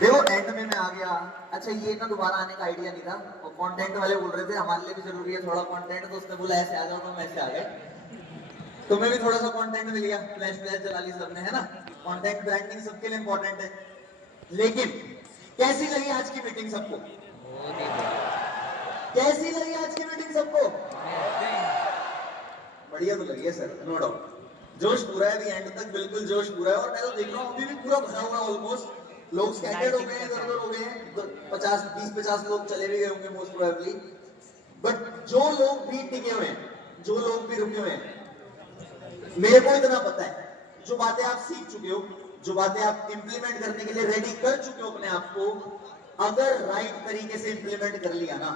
देखो एंड में मैं आ गया। अच्छा ये ना दोबारा आने का आइडिया नहीं था, और कंटेंट वाले बोल रहे थे हमारे लिए भी जरूरी है थोड़ा कंटेंट, तो उसने बोला ऐसे आ जाओ, तो हम ऐसे आ गए। तुम्हें भी थोड़ा सा कंटेंट मिल गया, फ्लैश फ्लैश चला ली सबने, है ना। कंटेंट ब्रांडिंग सबके लिए इंपॉर्टेंट है। लेकिन कैसी लगी आज की मीटिंग सबको? कैसी लगी आज की मीटिंग सबको? बढ़िया तो लगी है सर, नो डाउट। जोश पूरा है, अभी एंड तक बिल्कुल जोश पूरा है, और मैं तो देख रहा हूँ अभी भी पूरा भरा हुआ है ऑलमोस्ट। लोग स्कैटर्ड हो गए हैं, इधर उधर हो गए हैं, 50 20 50 लोग चले भी गए होंगे मोस्ट प्रोबेबली। बट जो लोग भी टिके हुए हैं, जो लोग भी रुके हुए हैं, मेरे को इतना पता है, जो बातें आप सीख चुके हो, जो बातें आप इंप्लीमेंट करने के लिए रेडी कर चुके हो अपने आप को, अगर राइट तरीके से इंप्लीमेंट कर लिया ना,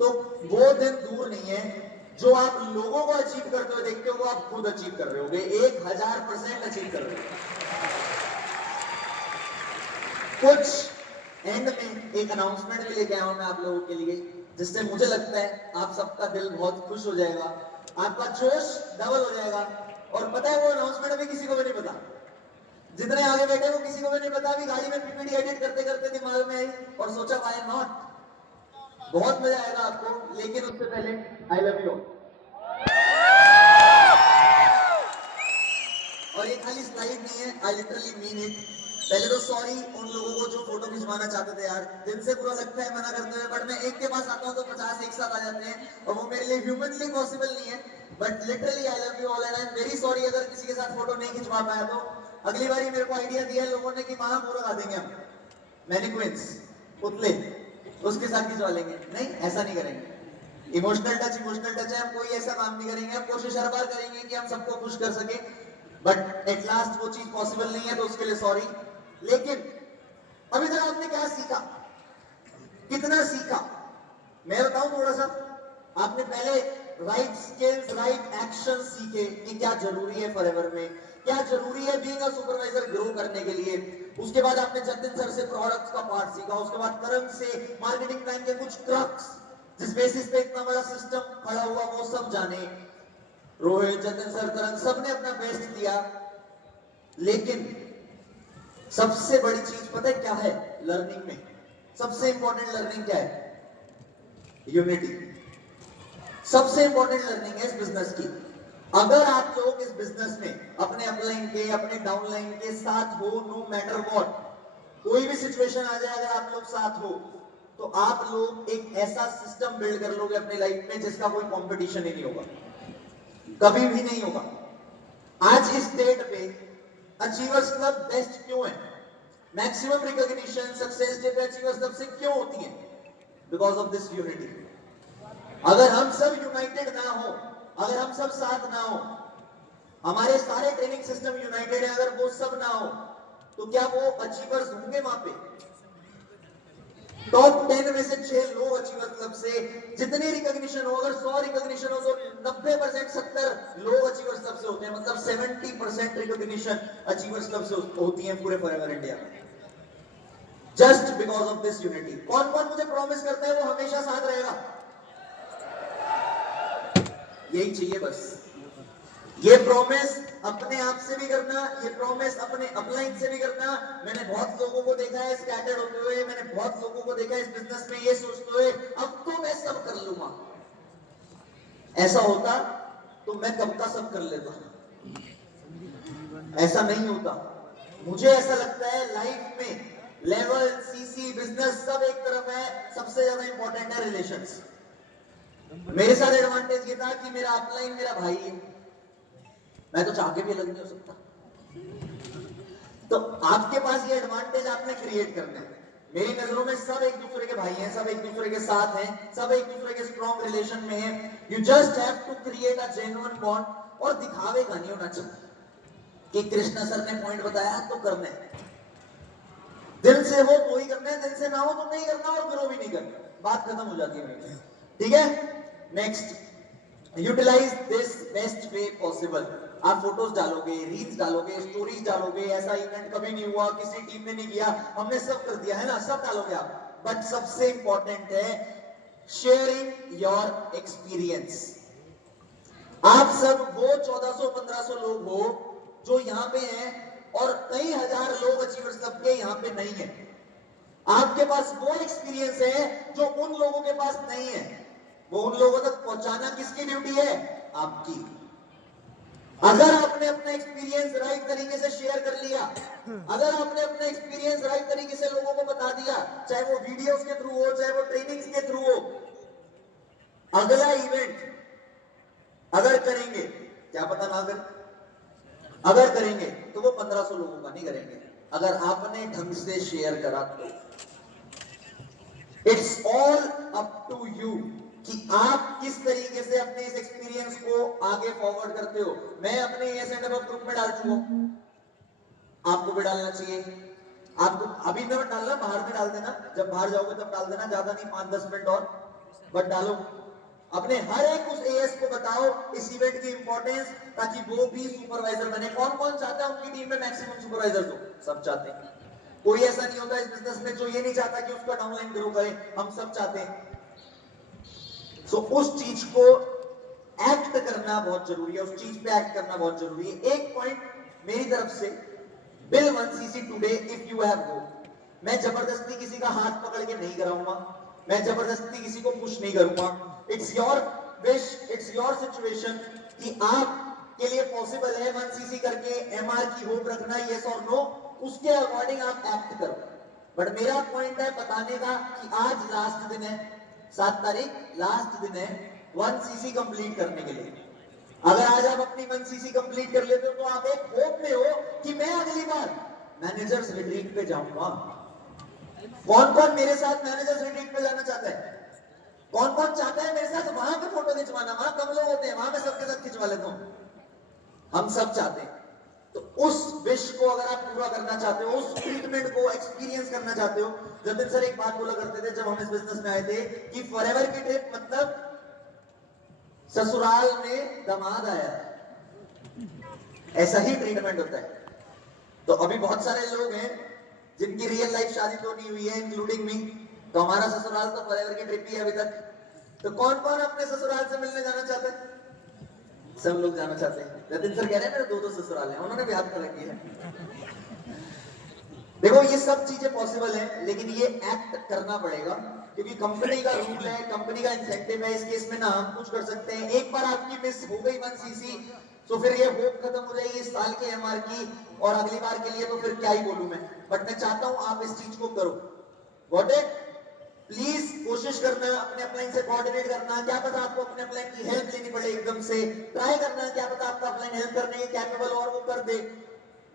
तो वो दिन दूर नहीं है जो आप लोगों को अचीव करते हुए देखते हो, वो आप खुद अचीव कर रहे होगे, 1000% अचीव कर रहे हो। कुछ एंड में एक अनाउंसमेंट भी लेके आया हूं मैं आप लोगों के लिए, जिससे मुझे लगता है आप सबका दिल बहुत खुश हो जाएगा, आपका जोश डबल हो जाएगा। और पता है वो अनाउंसमेंट भी किसी को भी नहीं पता, जितने आगे बैठे वो किसी को भी नहीं पता। अभी गाड़ी में पीपीटी एडिट करते करते दिमाग में आई और सोचा वाई नॉट, बहुत मजा आएगा आपको। लेकिन उससे पहले आई लव यू। और ये खाली स्लाइड नहीं है, आई लिटरली मीन इट। पहले तो सॉरी उन लोगों को जो फोटो खिंचवाना चाहते थे यार, दिल से बुरा लगता है मना करते हुए, बट मैं एक के पास आता हूँ तो 50 एक साथ आ जाते हैं, और वो मेरे लिए ह्यूमनली पॉसिबल नहीं है। But literally I love you all and I am very sorry अगर किसी के साथ फोटो नहीं खिंचवा पाया तो। अगली बार मेरे को आइडिया दिया है लोगों ने कि महापूरा गा देंगे हम, मैनिक्विंस, पुतले, उसके साथ खिंचवा लेंगे। नहीं, ऐसा नहीं करेंगे। इमोशनल टच है, हम कोई ऐसा काम नहीं करेंगे। हम कोशिश हर बार करेंगे कि हम सबको खुश कर सके, बट एट लास्ट वो चीज पॉसिबल नहीं है, तो उसके लिए सॉरी। लेकिन अभी तक आपने क्या सीखा, कितना सीखा, मैं बताऊं थोड़ा सा। आपने पहले राइट स्किल्स, राइट एक्शन सीखे कि क्या जरूरी है फॉरएवर में, क्या जरूरी है बीइंग अ सुपरवाइजर ग्रो करने के लिए। उसके बाद आपने जतिन सर से प्रोडक्ट्स का पार्ट सीखा, उसके बाद तरंग से मार्केटिंग प्लान के कुछ क्रक्स, जिस बेसिस पे इतना बड़ा सिस्टम खड़ा हुआ, वो सब जाने। रोहित, जतिन सर, तरंग, सबने अपना बेस्ट दिया। लेकिन सबसे बड़ी चीज पता है क्या है लर्निंग में? सबसे इंपॉर्टेंट लर्निंग क्या है? यूनिटी। सबसे इंपॉर्टेंट लर्निंग है इस बिजनेस की। अगर आप लोग इस बिजनेस में अपने अपलाइन के, अपने डाउनलाइन के साथ हो, नो मैटर व्हाट, कोई भी सिचुएशन आ जाए, अगर आप लोग साथ हो, तो आप लोग एक ऐसा सिस्टम बिल्ड कर लोगे अपनी लाइफ में जिसका कोई कंपटीशन ही नहीं होगा, कभी भी नहीं होगा। आज इस डेट पे अचीवर्स क्लब बेस्ट क्यों है? मैक्सिमम रिकॉग्निशन सक्सेस डे पे अचीवर्स क्लब से क्यों होती है? Because of this unity. अगर हम सब यूनाइटेड ना हो, अगर हम सब साथ ना हो, हमारे सारे ट्रेनिंग सिस्टम यूनाइटेड है, अगर वो सब ना हो, तो क्या वो अचीवर्स होंगे वहां पे? टॉप 10 में से 6 लोग अचीवर क्लब से, जितनी रिकॉग्निशन हो, अगर 100 रिकॉग्निशन हो तो 90% 70 लोग अचीवर क्लब से होते हैं, मतलब 70% रिकॉग्निशन अचीवर क्लब से होती है पूरे फॉरएवर इंडिया में, just because of this unity. कौन कौन मुझे प्रॉमिस करता है वो हमेशा साथ रहेगा? यही चाहिए बस। ये प्रॉमिस अपने आप से भी करना, ये प्रॉमिस अपने अपलाइन से भी करना। मैंने बहुत लोगों को देखा है स्कैटर्ड होते हुए, मैंने बहुत लोगों को देखा है इस बिजनेस में ये सोचते हुए अब तो मैं सब कर लूंगा। ऐसा होता तो मैं कब का सब कर लेता। ऐसा नहीं होता। मुझे ऐसा लगता है लाइफ में लेवल, सीसी, बिजनेस सब एक तरफ है, सबसे ज्यादा इंपॉर्टेंट है रिलेशंस। मेरे साथ एडवांटेज ये था कि मेरा अपलाइन मेरा भाई है, मैं तो चाह के भी अलग नहीं हो सकता। तो आपके पास ये एडवांटेज आपने क्रिएट करना है। मेरी नजरों में सब एक दूसरे के भाई हैं, सब एक दूसरे के साथ हैं, सब एक दूसरे के स्ट्रॉन्ग रिलेशन में हैं। You just have to create a genuine bond, और दिखावे का नहीं होना चाहिए कि कृष्णा सर ने पॉइंट बताया तो करना है। दिल से हो तो ही करना है, दिल से ना हो तो नहीं करना, और ग्रो भी नहीं करना, बात खत्म हो जाती है। ठीक है, next, utilize this best way possible. आप फोटोज डालोगे, रील्स डालोगे, स्टोरीज डालोगे, ऐसा इवेंट कभी नहीं हुआ, किसी टीम ने नहीं किया, हमने सब कर दिया है ना, सब डालोगे आप। बट सबसे इंपॉर्टेंट है शेयरिंग योर एक्सपीरियंस। आप सब वो 1400-1500 लोग हो जो यहां पे हैं, और कई हजार लोग अचीवर्स क्लब के यहां पे नहीं है। आपके पास वो एक्सपीरियंस है जो उन लोगों के पास नहीं है। वो उन लोगों तक पहुंचाना किसकी ड्यूटी है? आपकी। अगर आपने अपना एक्सपीरियंस राइट तरीके से शेयर कर लिया, अगर आपने अपना एक्सपीरियंस राइट तरीके से लोगों को बता दिया, चाहे वो वीडियोस के थ्रू हो, चाहे वो ट्रेनिंग्स के थ्रू हो, अगला इवेंट अगर करेंगे, क्या पता ना करें, अगर करेंगे तो वो 1500 लोगों का नहीं करेंगे, अगर आपने ढंग से शेयर करा तो। It's all up to you कि आप किस तरीके से अपने इस एक्सपीरियंस को आगे फॉरवर्ड करते हो। मैं अपने ये सेंटर ग्रुप में डाल चुका हूं, आपको भी डालना चाहिए। आपको अभी न डालना, बाहर में डाल देना, जब बाहर जाओगे तब डाल देना, ज्यादा नहीं, 5-10 मिनट और, बट डालो। अपने हर एक उस एएस को बताओ इस इवेंट की इंपॉर्टेंस, ताकि वो भी सुपरवाइजर बने। कौन कौन चाहता है उनकी टीम में मैक्सिमम सुपरवाइजर्स हो? सब चाहते हैं। कोई ऐसा नहीं होता इस बिजनेस में जो ये नहीं चाहता कि उसका डाउनलाइन ग्रो करे, हम सब चाहते हैं। सो उस चीज को एक्ट करना बहुत जरूरी है, उस चीज पे एक्ट करना बहुत जरूरी है। एक पॉइंट मेरी तरफ से, bill 1cc today if you have hope. मैं जबरदस्ती किसी का हाथ पकड़ के नहीं कराऊंगा, मैं जबरदस्ती किसी को पुश नहीं करूंगा। It's your wish, it's your situation कि आप के लिए पॉसिबल है 1cc करके एमआर की होप रखना, यस और नो, उसके अकॉर्डिंग आप एक्ट करो। बट मेरा पॉइंट है बताने का कि आज लास्ट दिन है, 7 तारीख लास्ट दिन है 1cc कंप्लीट करने के लिए। अगर आज आप अपनी 1cc कंप्लीट कर लेते हो तो आप एक होप में हो कि मैं अगली बार मैनेजर्स रिट्रीट पे जाऊंगा। कौन कौन मेरे साथ मैनेजर्स रिट्रीट पे जाना चाहता है? कौन कौन चाहता है मेरे साथ वहां पे फोटो खिंचवाना? वहां कम लोग होते हैं, वहां मैं सबके साथ खिंचवा लेता हूं। हम सब चाहते हैं। तो उस विश को अगर आप पूरा करना चाहते हो, उस ट्रीटमेंट को एक्सपीरियंस करना चाहते हो। जतिन सर एक बात बोला करते थे जब हम इस बिजनेस में आए थे कि फॉरएवर की ट्रिप मतलब ससुराल में दामाद आया, ऐसा ही ट्रीटमेंट होता है। तो अभी बहुत सारे लोग हैं जिनकी रियल लाइफ शादी तो नहीं हुई है, इंक्लूडिंग मी। तो हमारा ससुराल तो फॉरएवर की ट्रिप ही है अभी तक। तो कौन कौन अपने ससुराल से मिलने जाना चाहते हैं? सब लोग जाना चाहते हैं। जतिन सर कह रहे हैं मेरे 2-2 ससुराल हैं, उन्होंने भी हाथ खड़ा किया है। देखो ये सब चीजें पॉसिबल है, लेकिन ये एक्ट करना पड़ेगा, क्योंकि कंपनी का रूल है, कंपनी का इंसेंटिव है। इस केस में ना हम कुछ कर सकते हैं। एक बार आपकी मिस हो गई 1cc तो फिर ये होप खत्म हो जाएगी इस साल के एमआर की, और अगली बार के लिए तो फिर क्या ही बोलूं मैं। बट मैं चाहता हूं आप इस चीज को करो। Got it? प्लीज कोशिश करना, अपने अपलाइन से कोऑर्डिनेट करना। क्या पता आपको अपने अपलाइन की हेल्प लेनी पड़े एकदम से, ट्राई करना, क्या पता आपका अपलाइन हेल्प करने के कैपेबल और वो कर दे।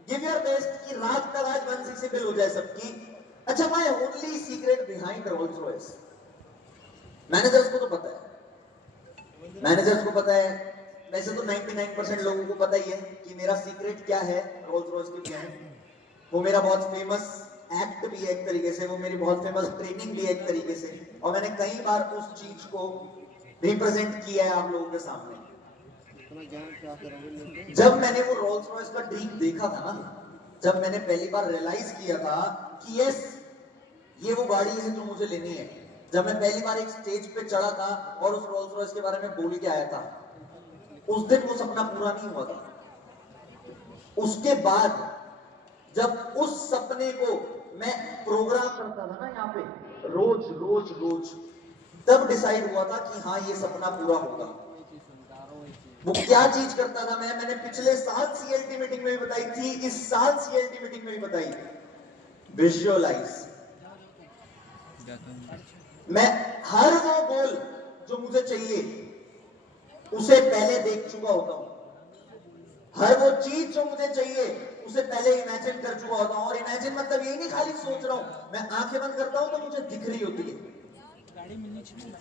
गिव योर बेस्ट कि रात तक आज 1cc बिल हो जाए सबकी। अच्छा, my only secret behind Rolls Royce, managers को तो पता है, मैनेजर्स को पता है, वैसे तो 99% लोगों को पता ही है कि मेरा सीक्रेट क्या है रोल्स रॉयस के बिहाइंड। वो मेरा बहुत फेमस एक्ट भी है एक तरीके से, वो मेरी बहुत फेमस ट्रेनिंग भी है एक तरीके से, और मैंने कई बार उस चीज को रिप्रेजेंट किया है आप लोगों के सामने। जब मैंने वो रोल्स रॉयस का ड्रीम देखा था ना, जब मैंने पहली बार रियलाइज किया था कि यस ये वो गाड़ी है जो मुझे लेनी है, जब मैं पहली बार एक स्टेज पे चढ़ा था और उस रोल्स रॉयस के बारे में बोल के आया था, उस दिन वो सपना पूरा नहीं हुआ था। उसके बाद जब उस सपने को मैं प्रोग्राम करता था ना यहाँ पे रोज रोज रोज, तब डिसाइड हुआ था कि हाँ ये सपना पूरा होगा। वो क्या चीज करता था मैंने पिछले साल सीएलटी मीटिंग में भी बताई थी, इस साल सीएलटी मीटिंग में भी बताई। विजुअलाइज। मैं हर वो गोल जो मुझे चाहिए उसे पहले देख चुका होता हूं, हर वो चीज जो मुझे चाहिए उसे पहले इमेजिन कर चुका होता हूं। और इमेजिन मतलब ये नहीं खाली सोच रहा हूं, मैं आंखें बंद करता हूं तो मुझे दिख रही होती है।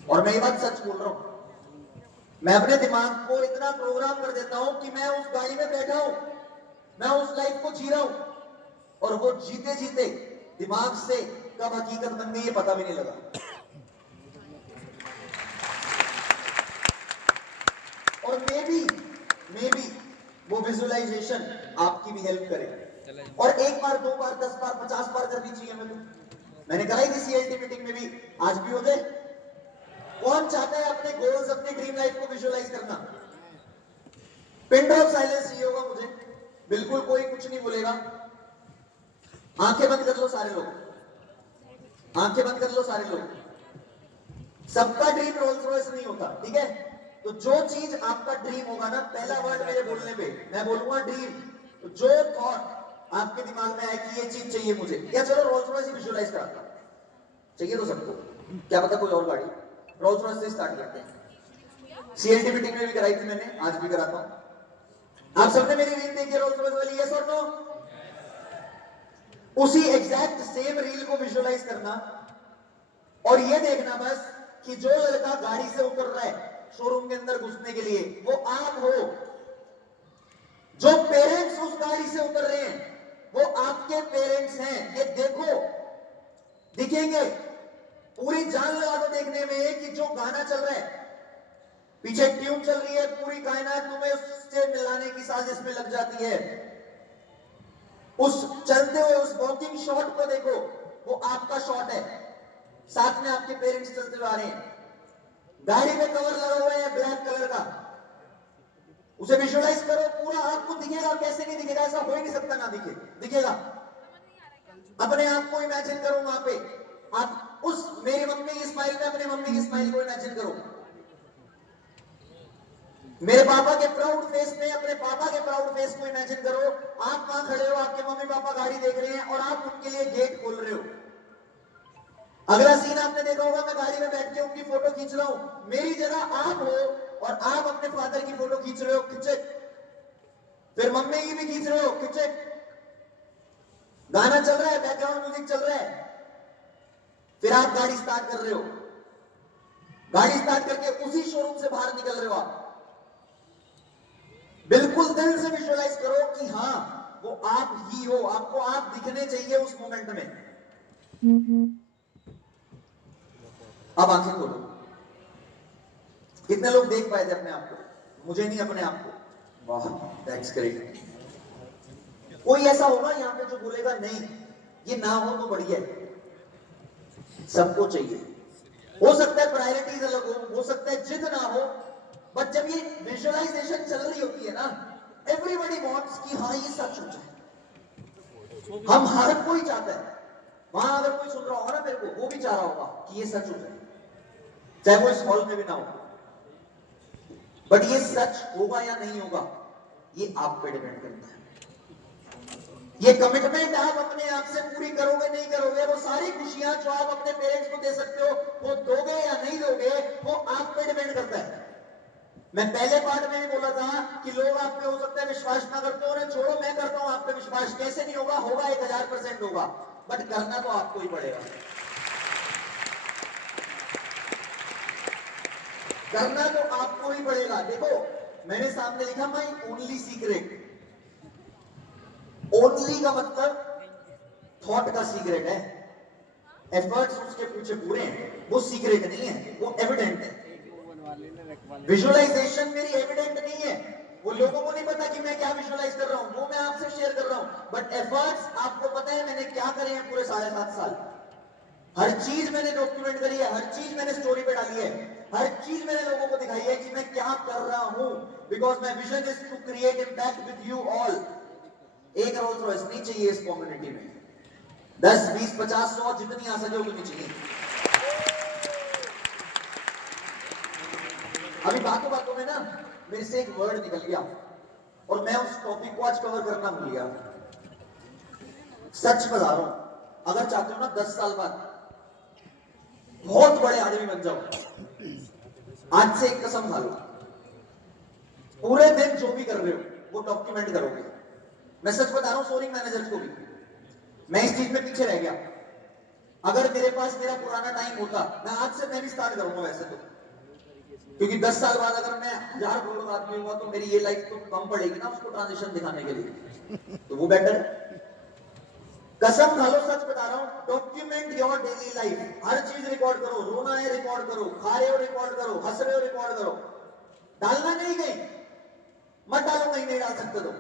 और मैं ये बात सच बोल रहा हूं, मैं अपने दिमाग को इतना प्रोग्राम कर देता हूं कि मैं उस गाड़ी में बैठा हूं, मैं उस लाइफ को जी रहा हूं, और वो जीते जीते दिमाग से कब हकीकत बन गई ये पता भी नहीं लगा। और मे बी वो विजुअलाइजेशन आपकी भी हेल्प करे। और एक बार, 2 बार, 10 बार, 50 बार करनी चाहिए। मैंने कराई थी सीएलटी मीटिंग में भी, आज भी हो गए। कौन चाहता है अपने गोल्स, अपनी ड्रीम लाइफ को विजुअलाइज करना? पिन ड्रॉप साइलेंस चाहिए होगा मुझे, बिल्कुल कोई कुछ नहीं बोलेगा। आंखें बंद कर लो सारे लोग, आंखें बंद कर लो सारे लोग। सबका ड्रीम रोल्स रॉयस नहीं होता, ठीक है? तो जो चीज आपका ड्रीम होगा ना, पहला वर्ड मेरे बोलने पे मैं बोलूंगा ड्रीम, तो जो थॉट आपके दिमाग में आए कि ये चीज चाहिए मुझे, या चलो रोल्स रॉयस ही विजुअलाइज कराता हूं, चाहिए तो सबको, क्या पता कोई और गाड़ी। रोल्स रॉयस से स्टार्ट करते हैं। सीएलटी मीटिंग में भी कराई थी मैंने, आज भी कराता हूं। आप सबने मेरी रील देखी रोल्स रॉयस वाली, यस और नो? उसी एग्जैक्ट सेम रील को विजुअलाइज करना और ये देखना बस कि जो लड़का गाड़ी से उतर रहा है शोरूम के अंदर घुसने के लिए, वो आप हो। जो पेरेंट्स उस गाड़ी से उतर रहे हैं वो आपके पेरेंट्स हैं। ये देखो, दिखेंगे। पूरी जान लगा दो देखने में कि जो गाना चल रहा है, पीछे ट्यून चल रही है, पूरी कायनात तुम्हें उससे मिलाने की साजिश में लग जाती है। उस चलते हुए उस वॉकिंग शॉट को देखो, वो आपका शॉट है, साथ में आपके पेरेंट्स चलते हुए आ रहे हैं। गाड़ी में कवर लगा हुआ है ब्लैक कलर का, उसे विजुअलाइज करो, पूरा आपको दिखेगा। कैसे नहीं दिखेगा? ऐसा हो ही नहीं सकता ना दिखे, दिखेगा। अपने आप को इमेजिन करो वहां पे, आप उस मेरी मम्मी की स्माइल में अपनी मम्मी की स्माइल को इमेजिन करो, मेरे पापा के प्राउड फेस में अपने पापा के प्राउड फेस को इमेजिन करो। आप वहां खड़े हो, आपके मम्मी पापा गाड़ी देख रहे हैं और आप उनके लिए गेट खोल रहे हो। अगला सीन आपने देखा होगा, मैं गाड़ी में बैठ के उनकी फोटो खींच रहा हूं, मेरी जगह आप हो और आप अपने फादर की फोटो खींच रहे हो, खिंचे। फिर मम्मी की भी खींच रहे हो, खिंचे। गाना चल रहा है, बैकग्राउंड म्यूजिक चल रहा है, फिर आप गाड़ी स्टार्ट कर रहे हो। गाड़ी स्टार्ट करके उसी शोरूम से बाहर निकल रहे हो आप। बिल्कुल दिल से विजुअलाइज करो कि हाँ, वो आप ही हो, आपको आप दिखने चाहिए उस मोमेंट में। अब आंखें खोलो। कितने लोग देख पाए थे अपने आप को? मुझे नहीं, अपने आप को। वाह, दैट्स ग्रेट। कोई ऐसा होगा यहां पे जो बोलेगा नहीं ये ना हो तो बढ़िया है? सबको चाहिए। हो सकता है प्रायोरिटीज अलग हो सकता है जिद ना हो, बट जब ये विजुअलाइजेशन चल रही होती है ना, एवरीबॉडी वांट्स कि हाँ ये सच हो जाए। हम हर कोई चाहता है, वहां अगर कोई सुन रहा होगा ना मेरे को, वो भी चाह रहा होगा कि ये सच हो जाए, चाहे वो इस हॉल में भी ना हो। बट ये सच होगा या नहीं होगा, ये आप पे डिपेंड करता है। ये कमिटमेंट आप अपने आप से पूरी करोगे नहीं करोगे, वो सारी खुशियां जो आप अपने पेरेंट्स को दे सकते हो वो दोगे या नहीं दोगे, वो आप पे डिपेंड करता है। मैं पहले पार्ट में भी बोला था कि लोग आप पे हो सकता है विश्वास ना करते हो, छोड़ो, मैं करता हूं आप पे विश्वास। कैसे नहीं होगा? होगा, 1000% होगा, बट करना तो आपको ही पड़ेगा। करना तो आपको ही पड़ेगा। देखो, मैंने सामने लिखा माई ओनली सीक्रेट। ओनली का मतलब थॉट का सीक्रेट है, एफर्ट्स उसके पीछे पूरे हैं, वो सीक्रेट नहीं है, वो एविडेंट है। विजुअलाइजेशन मेरी एविडेंट नहीं है, वो लोगों को नहीं पता कि मैं क्या विजुअलाइज कर रहा हूं, वो मैं आपसे शेयर कर रहा हूं। बट एफर्ट्स आपको पता है मैंने क्या करे हैं पूरे 7.5 साल। हर चीज मैंने डॉक्यूमेंट करी है, हर चीज मैंने स्टोरी पे डाली है, हर चीज मैंने लोगों को दिखाई है कि मैं क्या कर रहा हूं। Because my vision is to create impact with you all. एक रोल्स रॉयस नहीं चाहिए इस कम्युनिटी में, 10, 20, 50, 100 जितनी आ सके उतनी चाहिए। अभी बातों बातों में ना मेरे से एक वर्ड निकल गया और मैं उस टॉपिक को आज कवर करना भूल गया। सच बता रहा हूं, अगर चाहते हो ना 10 साल बाद बहुत बड़े आदमी बन जाओ, आज से एक कसम खा लो, पूरे दिन जो भी कर रहे हो वो डॉक्यूमेंट करोगे। मैं सच बता रहा हूं, सोरिंग मैनेजर्स को भी, मैं इस चीज में पीछे रह गया। अगर मेरे पास मेरा पुराना टाइम होता, मैं भी स्टार्ट करूंगा वैसे तो, क्योंकि 10 साल बाद अगर मैं 1000 करोड़ आदमी हुआ तो मेरी ये लाइफ तो कम पड़ेगी ना उसको ट्रांजिशन दिखाने के लिए, तो वो बेटर है। कसम खा लो, सच बता रहा हूं, डॉक्यूमेंट योर डेली लाइफ। हर चीज रिकॉर्ड करो, रोना है रिकॉर्ड करो, खा रहे हो रिकॉर्ड करो, हंस रहे हो रिकॉर्ड करो। डालना नहीं कहीं मत डालो, कहीं नहीं डाल सकते तो,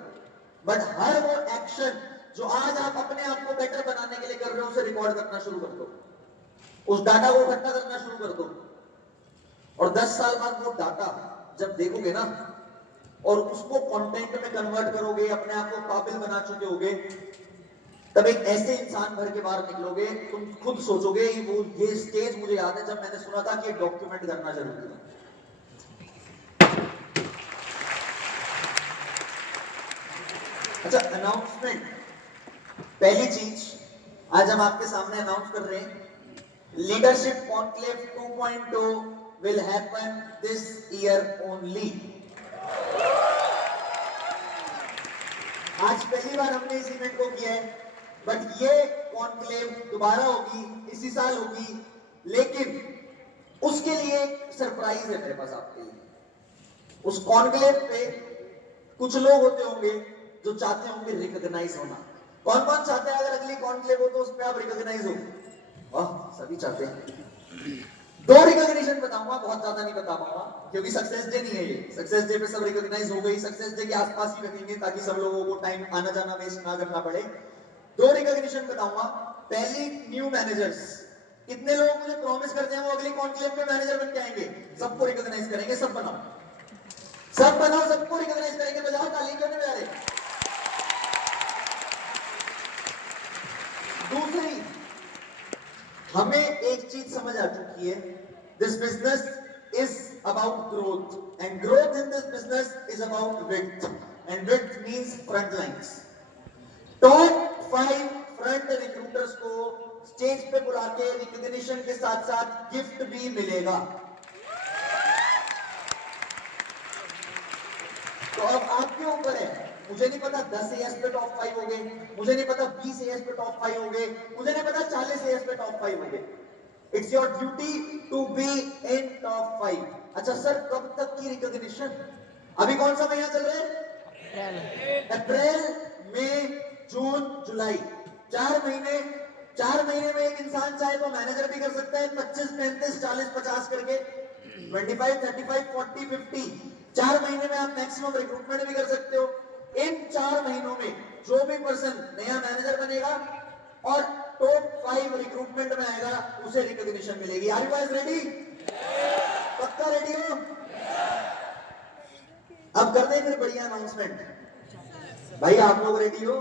बट हर वो एक्शन जो आज आप अपने आप को बेटर बनाने के लिए कर रहे हो उसे रिकॉर्ड करना शुरू कर दो, उस डाटा को इकट्ठा करना शुरू कर दो। और 10 साल बाद वो डाटा जब देखोगे ना और उसको कंटेंट में कन्वर्ट करोगे, अपने आप को काबिल बना चुके होगे, तब एक ऐसे इंसान भर के बाहर निकलोगे, तुम खुद सोचोगे ये स्टेज मुझे याद है जब मैंने सुना था कि डॉक्यूमेंट करना जरूरी था। अच्छा, अनाउंसमेंट, पहली चीज आज हम आपके सामने अनाउंस कर रहे हैं, leadership conclave 2.0 will happen this year only। आज पहली बार हमने इस इवेंट को किया है, बट ये कॉन्क्लेव दोबारा होगी, इसी साल होगी, लेकिन उसके लिए एक सरप्राइज है मेरे पास आपके लिए। उस कॉन्क्लेव पे कुछ लोग होते होंगे जो चाहते होंगे रिकॉग्नाइज होना। कौन कौन चाहते हैं अगर अगली कॉन्क्लेव हो तो उस पर आप रिकॉग्नाइज हो? वाह, सभी चाहते हैं। 2 रिकॉग्निशन बताऊंगा, बहुत ज्यादा नहीं बता पाऊंगा क्योंकि सक्सेस डे नहीं है ये। सक्सेस डे पे सब रिकॉग्नाइज हो गई, सक्सेस डे के आसपास ही रखेंगे ताकि सब लोगों को टाइम आना जाना वेस्ट ना करना पड़े। 2 रिकॉग्निशन बताऊंगा। पहली, न्यू मैनेजर्स। कितने लोग मुझे प्रॉमिस करते हैं वो अगली कॉन्क्लेव में मैनेजर बन के आएंगे? सबको रिकॉग्नाइज करेंगे, सब बनाओ, सब बनाओ, सबको रिकॉग्नाइज करेंगे। बजाओ ताली, क्यों नहीं बजा रहे? दूसरी, हमें एक चीज समझ आ चुकी है, this business is about growth and growth in this business is about width and width means front lines. Top 5 front recruiters को स्टेज पे बुला के रिकॉग्निशन के साथ साथ गिफ्ट भी मिलेगा। तो अब आपके ऊपर है, मुझे नहीं पता 10 एएस पे टॉप 5 हो गए, मुझे नहीं पता 20 एएस पे टॉप 5 हो गए, मुझे नहीं पता 40 एएस पे टॉप 5 हो गए। It's your duty to be in top 5। अच्छा सर, कब तक की रिकॉग्निशन? अभी कौन सा महीना चल रहा है? अप्रैल, मई, जून, जुलाई, 4 महीने। 4 महीने में एक इंसान चाहे तो मैनेजर भी कर सकता है, 25, 35, 40, 50 करके, 25, 35, 40, 50। 4 महीने में आप मैक्सिमम रिक्रूटमेंट भी कर सकते हो। इन 4 महीनों में जो भी पर्सन नया मैनेजर बनेगा और टॉप 5 रिक्रूटमेंट में आएगा, उसे रिकॉग्निशन मिलेगी। Are you guys ready? पक्का रेडी हो? अब कर दें फिर बढ़िया अनाउंसमेंट। भाई आप लोग रेडी हो?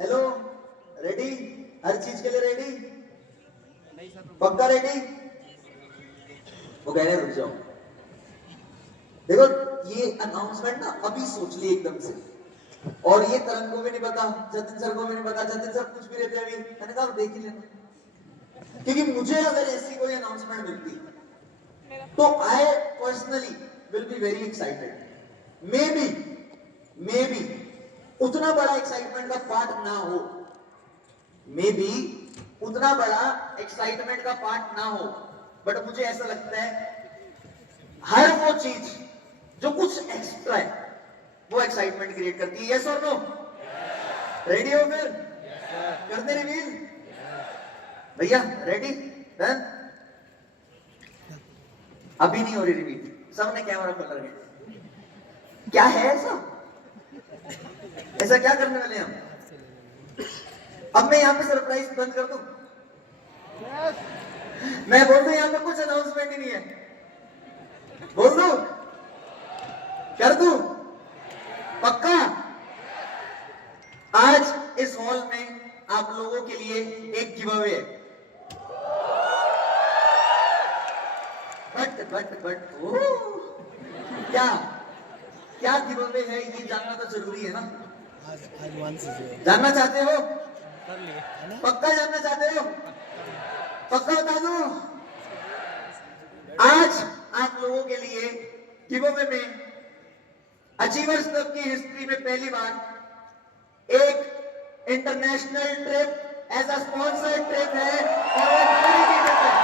Hello, ready? हर चीज के लिए रेडी? पक्का रेडी? वो कह रहे हैं रुक जाओ। देखो, ये अनाउंसमेंट ना अभी सोच ली एकदम से, और ये तरंग को भी नहीं पता, जतिन सर को भी नहीं पता। जतिन सर कुछ भी रहते अभी, मैंने कहा देख ही लेना, क्योंकि मुझे अगर ऐसी कोई अनाउंसमेंट मिलती तो I personally will be very excited. May be उतना बड़ा एक्साइटमेंट का पार्ट ना हो, मे बी उतना बड़ा एक्साइटमेंट का पार्ट ना हो, बट मुझे ऐसा लगता है हर वो चीज जो कुछ एक्स्ट्रा है वो एक्साइटमेंट क्रिएट करती है। यस और नो? रेडी हो फिर? कर दे रिवील? भैया रेडी? डन? अभी नहीं हो रही रिवील, सबने कैमरा खोल रखे। क्या है ऐसा? ऐसा क्या करने वाले हम? अब मैं यहां पे सरप्राइज बंद कर दूं? मैं बोल दूं यहां पे कुछ अनाउंसमेंट ही नहीं है? बोल दूं? कर दूं? पक्का? आज इस हॉल में आप लोगों के लिए एक गिव अवे है। बट क्या क्या गिव अवे है ये जानना तो जरूरी है ना? जानना चाहते हो? पक्का जानना चाहते हो? पक्का बता दूं? आज आप लोगों के लिए गिव अवे में अचीवर्स क्लब की हिस्ट्री में पहली बार एक international trip as a sponsored trip है, और एक फ्री की ट्रिप है।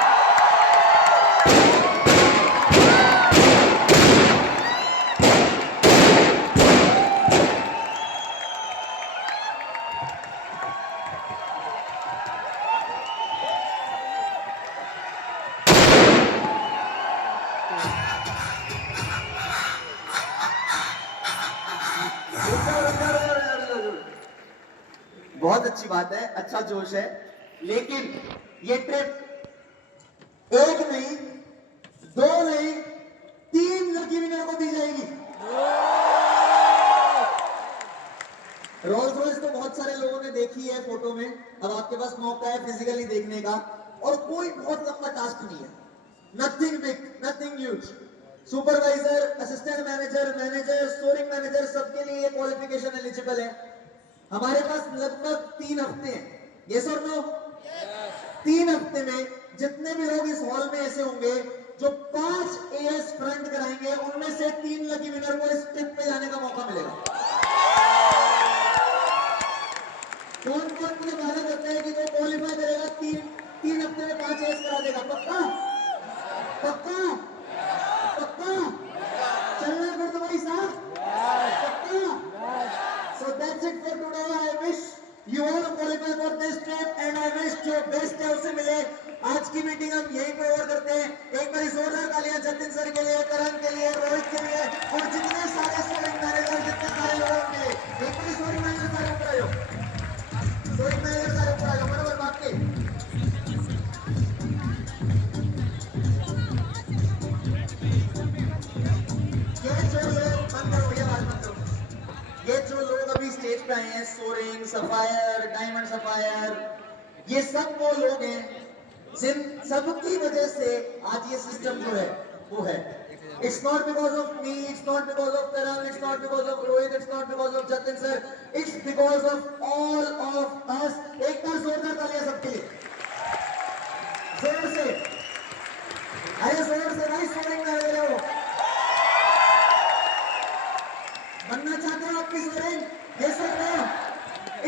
बहुत अच्छी बात है, अच्छा जोश है, लेकिन ये ट्रिप एक नहीं, 2 नहीं, 3 लकी विनर को दी जाएगी। रोल्स रॉयस तो बहुत बहुत सारे लोगों ने देखी है फोटो में, अब आपके पास मौका है फिजिकली देखने का, और कोई बहुत लंबा टास्क नहीं है, nothing big, nothing huge. Supervisor, assistant manager, manager, storing manager, सबके लिए ये क्वालिफिकेशन एलिजिबल है। हमारे पास लगभग 3 हफ्ते हैं, यस और नो? 3 हफ्ते में जितने भी लोग इस हॉल में ऐसे होंगे जो 5 एएस फ्रंट कराएंगे, उनमें से 3 लकी विनर को इस ट्रिप पे जाने का मौका मिलेगा। कौन कौन मुझे वादा करते हैं कि वो क्वालिफाई करेगा, 3 हफ्ते में 5 एएस करा देगा? पक्का पक्का पक्का? चलना फिर तो भाई साहब, पक्का? So that's it for today. I wish you all qualify for this trip and I wish जो बेस्ट है उसे मिले। आज की मीटिंग हम यहीं पर ओवर करते हैं। एक बार जोरदार तालियां जतिन सर के लिए, करण के लिए, रोहित के लिए और जितने सारे स्टूडेंट मैनेजर, जितने सारे लोगों के लिए। एक बार स्टोरी मैनेजर सारे ऊपर आयो, स्टोरी मैनेजर सारे ऊपर आयो, बराबर बात के। ये जो लोग बंद करो, ये बात मत करो। ये जो लोग अभी स्टेज पे आए हैं, सोरिंग, सफायर, डायमंड सफायर, ये सब वो लोग हैं जिन सबकी वजह से आज ये सिस्टम जो है वो है। It's not because of me, it's not because of Karan, it's not because of Rohit, it's not because of Jatin sir, it's because of all of us. एक बार जोरदार तालियां सबके लिए, जोर से, अरे जोर से भाई, सोरिंग में रहे हो, बनना चाहते हो आपकी सोरिंग? Yes sir no?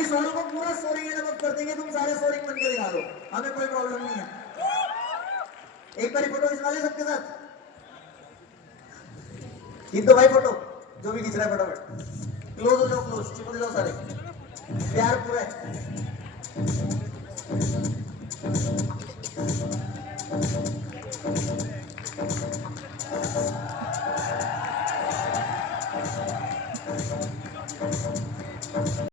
इस हॉल को पूरा सोरिंग एनअप कर देंगे, तुम सारे सोरिंग बन के दिखा दो, हमें कोई प्रॉब्लम नहीं है। एक बार फोटो खिंचवा ले सबके साथ, खींच दो भाई फोटो, जो भी खींच रहा है फटाफट। क्लोज हो जाओ, क्लोज, चिपक जाओ सारे, प्यार पूरा है।